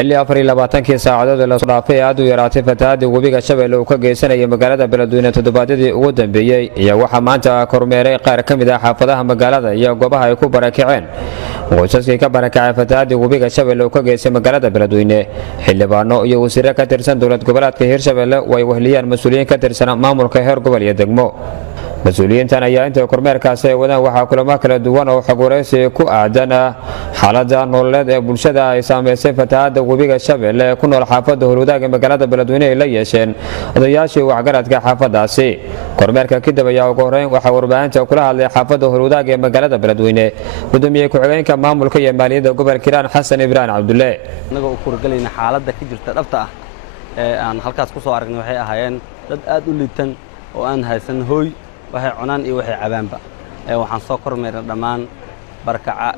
xilli 24 saacadood la soo dhaafay aad u yaraatay fatahaadda webiga Shabeelle oo ka geysanaya magaalada Beledweyne toddobaadkii ugu dambeeyay iyo waxa maanta kormeeray qaar ka mid ah xaafadaha magaalada iyo goobaha ay ku barakaceen qoysaskii ka barakacay fatahaadda webiga Shabeelle oo ka geysay magaalada Beledweyne xildhibaano iyo wasiirro ka tirsan dowlad goboleedka Hirshabeelle way wehliyaan mas'uuliyiin ka tirsan maamulka heer gobol iyo degmo mas'uuliyiintan ayaa inta kormeerkaas ay wadaan waxa kulamo kala duwan oo xog wareysi ku aadan xaaladda nololeed ee bulshada ay saameysay fatahaadda webiga Shabeelle ku nool xaafadda Hurwadaag ee magaalada Beledweyne ay la yeesheen odayaashii waxgaradka xaafadaasi kormeerka kadib ayaa ugu horeyn waxa warbaahinta kula hadlay xaafadda Hurwadaag ee magaalada Beledweyne gudoomiye ku-xigeenka maamulka iyo maaliyadda gobolka Hiiraan Xasan Ibrahim Cabdulle anaga u kurgalayna xaaladda ka jirta dhabta ah ee aan halkaas ku soo aragnay waxay ahaayeen dad aad u liitan oo aan haysan hooy waxay cunaan iyo waxay cabaanba waxaan soo kormeernay dhammaan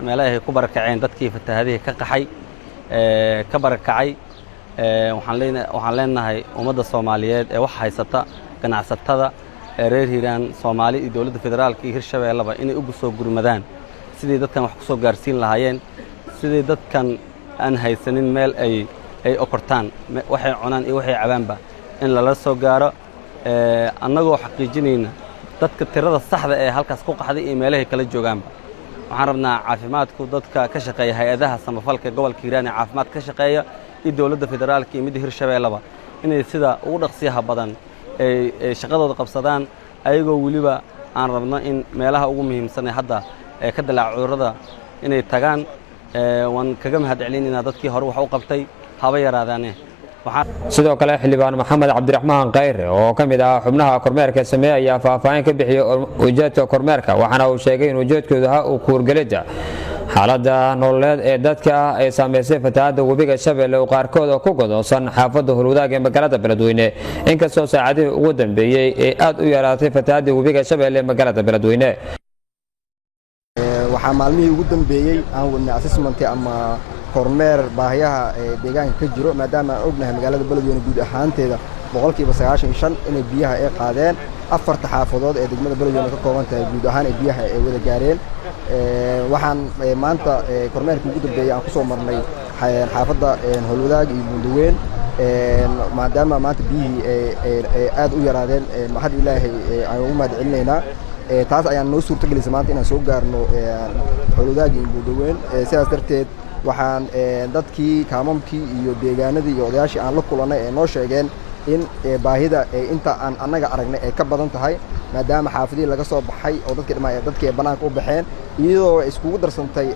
meelaha ay ku barakaceen dadkii fatahaadihii ka qaxay ka barakacay waxaan leenahay ummadda Soomaaliyeed ee wax haysata ganacsatada reer Hiiraan Soomaali iyo dawladda federaalka iyo Hirshabeellaba inay ugu soo gurmadaan sidii dadkan wax ku soo gaarsiin lahaayeen sidii dadkan aan haysanin meel ay okortaan waxay cunaan iyo waxay cabaanba in lala soo gaaro annagoo xaqiijinayna dadka tirada saxda ee halkaas ku qaxday iyo meelaha kala joogaanba waxaan rabnaa caafimaadku dadka ka shaqeeya hay'adaha samafalka gobolka Hiiraan ee caafimaad ka shaqeeya iyo dawladda federaalka iyo mid Hirshabeellaba inay sida ugu dhaqsiyaha badan ay shaqadooda qabsadaan ayagoo waliba aan rabno in meelaha ugu muhiimsan ee hadda ka dilaac cudurrada inay tagaan waan kaga mahadcelinaynaa dadkii hore wax u qabtay haba yaraadaane sidoo kale xildhibaan Maxamed Cabdiraxmaan Qayre oo ka mid ah xubnaha kormeerka sameeyay ayaa faahfaahin ka bixiyay ujeedka kormeerka waxaana uu sheegay in ujeedkoodu ahaa uu kuurgalida xaaladda nololeed ee dadka ay saameysay fatahaadda webiga Shabeelle oo qaarkood ku go'doonsan xaafadda Hurwadaag ee magaalada Beledweyne inkastoo saacadihii ugu dambeeyay ay aad u yaraatay fatahaadda webiga Shabeelle ee magaalada Beledweyne waxaa maalmihii ugu dambeeyay aan wadnay assessment ama kormeer baahiyaha deegaanka ka jiro maadaama aan ognahay magaalada Beledweyne guud ahaanteeda 95% inay biyaha ay qaadeen afarta xaafadood ee degmada Beledweyne ka kooban tahay guud ahaan ay biyaha ay wada gaareen waxaan maanta kormeerkii ugu dambeeyay aan ku soo marnay xaafadda Hurwadaag iyo Buundaween maadaama maanta biyihii aad u yaraadeen mahad Ilaahay aan ugu mahadcelinaynaa taas ayaan noo suurtagelisay maanta inaan soo gaarno Hurwadaag iyo Buundaween sidaas darteed waxaan dadkii kaamamkii iyo deegaanadii iyo odayaashii aan la kulanay ee noo sheegeen in baahida inta aan annaga aragnay ay ka badan tahay maadaama xaafadii laga soo baxay oo dadkii banaanka u baxeen iyadoo iskugu darsantay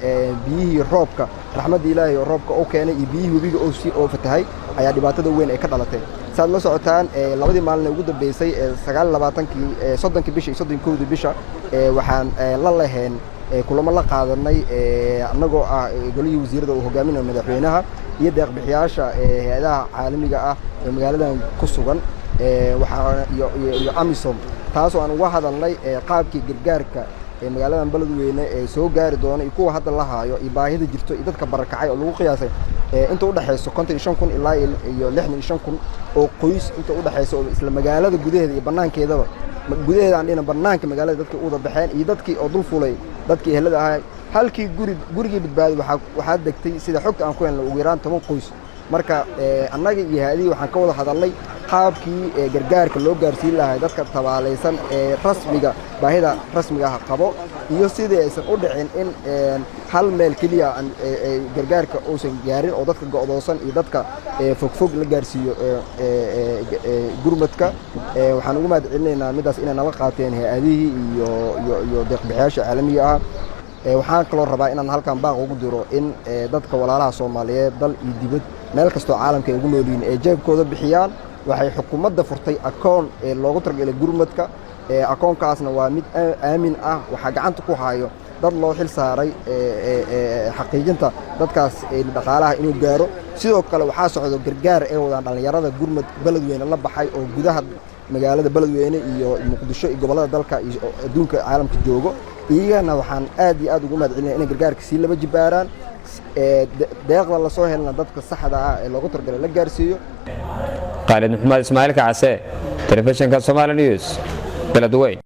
biyihii roobka raxmadda Ilaahay oo roobka u keenay iyo biyihii webiga oo fatahay ayaa dhibaatada weyn ay ka dhalatay saad la socotaan labadii maalin ugu dambeysay 29kii 30kii bisha iyo 31kii bisha waxaan la lahayn kulamo la qaadanay annagoo ah golihii wasiirada uu hogaaminayo madaxweynaha iyo deeq bixiyaasha hay'adaha caalamiga ah ee magaaladan ku sugan iyo AMISOM taasoo aan uga hadalnay qaabkii gargaarka ee magaaladan Beledweyne ee soo gaari doona iyo kuwa hadda la haayo iyo baahida jirto iyo dadka barakacay oo lagu qiyaasay inta u dhaxayso 55,000 ilaa iyo 65,000 oo qoys inta u dhaxayso oo isla magaalada gudaheeda iyo banaankeedaba gudaheeda aan dhina banaanka magaalada dadka u wada baxeen iyo dadkii oo dul fulay dadkii ehelada ahaa halkii gurigii badbaadi waxa degtay sida xogta aan ku helnay ugu yaraan 10 qoys marka annaga iyo hay'adii waxaan ka wada hadalnay qaabkii gargaarka loo gaarsiin lahaa dadka tabaalaysan ee rasmiga baahida rasmiga ah qabo iyo sidii aysan u dhicin in hal meel kaliya gargaarka uusan gaarin oo dadka go'doonsan iyo dadka fogfog la gaarsiiyo gurmadka waxaan ugu mahadcelinaynaa midaas inay nala qaateen hay'adihii iyo deeq bixiyaasha caalamiga ah waxaan kaloo rabaa inaan halkan baaq ugu diro in dadka walaalaha Soomaaliyeed dal iyo dibad meel kasto caalamka ay ugu noolyihiin ee jeebkooda bixiyaan waxay xukuumadda furtay akoon loogu talagalay gurmadka akoonkaasna waa mid aamin ah waxa gacanta ku hayo dad loo xil saaray xaqiijinta dadkaas dhaqaalaha inuu gaaro sidoo kale waxaa socdo gargaar ee wadaan dhalinyarada gurmad Beledweyne la baxay oo gudaha magaalada Beledweyne iyo Muqdisho iyo gobolada dalka iyo adduunka caalamka joogo iyagana waxaan aad iyo aad ugu mahadcelinayaa in gargaarka si laba jibaaraan deeqda la soo helna dadka saxda ah ee loogu talagalay la gaarsiiyo Khalid Maxamed Ismaaciil Kacse telefishinka Somali News Beledweyne